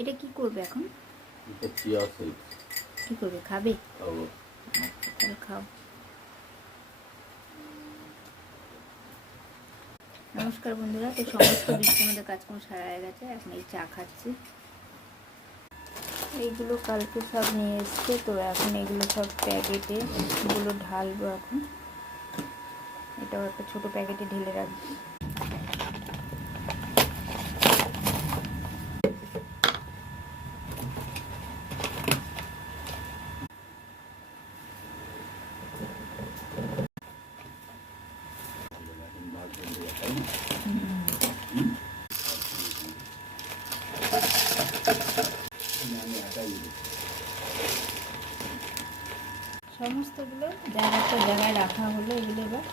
এটা কি করবে এখন? এটা চিয়া সিড। কি করবে, খাবে? খাবো। আচ্ছা তাহলে খাও। নমস্কার বন্ধুরা, তো সমস্ত বৃষ্টির মধ্যে কাজকর্ম সারা হয়ে গেছে, এখন এই চা খাচ্ছি। এইগুলো কালকে সব নিয়ে এসছে, তো এখন এগুলো সব প্যাকেটে এগুলো ঢালবো। এখন এটাও একটা ছোটো প্যাকেটে ঢেলে রাখবো। সমস্তগুলো জায়গায় রাখা হলো। এগুলো এবার